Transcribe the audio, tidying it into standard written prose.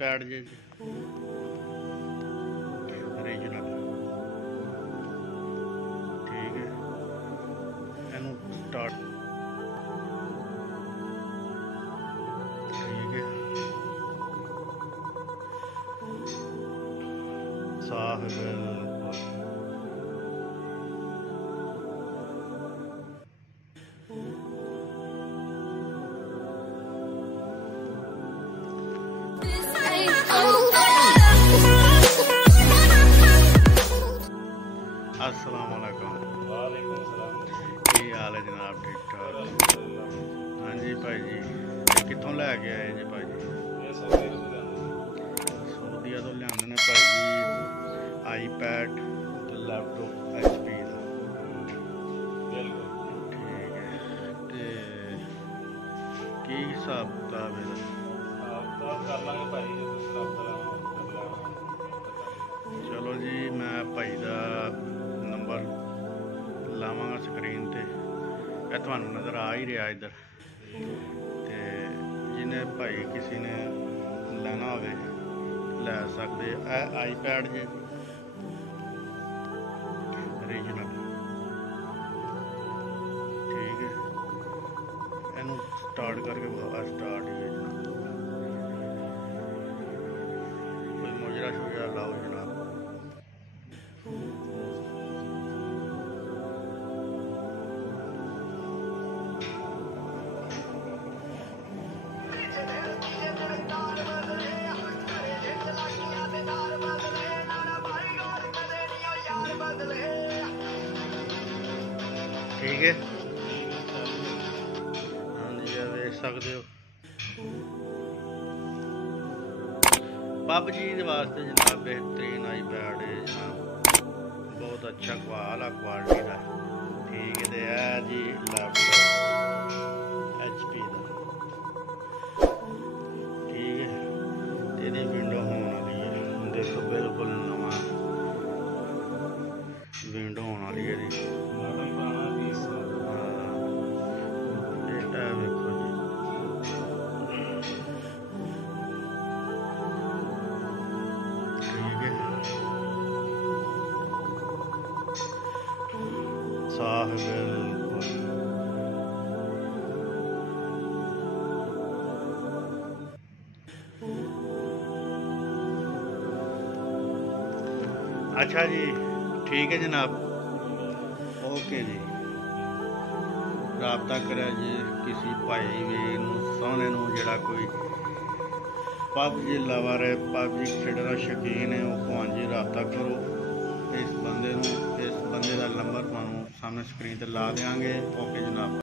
Pad जे regional ठीक है इनू स्टार्ट ठीक है साफ बिल्कुल अस्सलाम वालेकुम की हाल है जनाब? ठीक ठाक। हाँ जी भाई जी, कितों लैके आए जी भाई जी? सऊदीया तो लिया ने भाई जी आईपैड तो लैपटॉप HP का ठीक है। तो की हिसाब किताब चलो जी, मैं भाई का नंबर लावांगा स्क्रीन ते थानू नज़र आ ही रहा इधर। तो जिन्हें भाई किसी ने लेना हो लै सकते। आईपैड जे रीजनल ठीक है इनू स्टार्ट करके बाबा स्टार्ट ही है कोई मुजरा शुजरा लाओ जनाब। ठीक है हाँ जी देख सकते हो पबजी के वास्ते जनाब बेहतरीन आईपैड है जनाब, बहुत अच्छा क्वालिटी का ठीक है। तो है जी लैपटॉप HP का ठीक है। तेरी विंडो होने वाली है, देखो बिल्कुल नवा विंडो होने वाली है जी। देखो जी ठीक है साफ बिल्कुल अच्छा जी ठीक है जनाब ओके जी। राबता करे जी किसी भाई भी सोहने जड़ा कोई पबजी लवर है, पबजी खेडना शौकीन है, वो भां जी राबता करो। इस बंदे का नंबर तुहानू सामने स्क्रीन पर ला देंगे। ओके जनाब।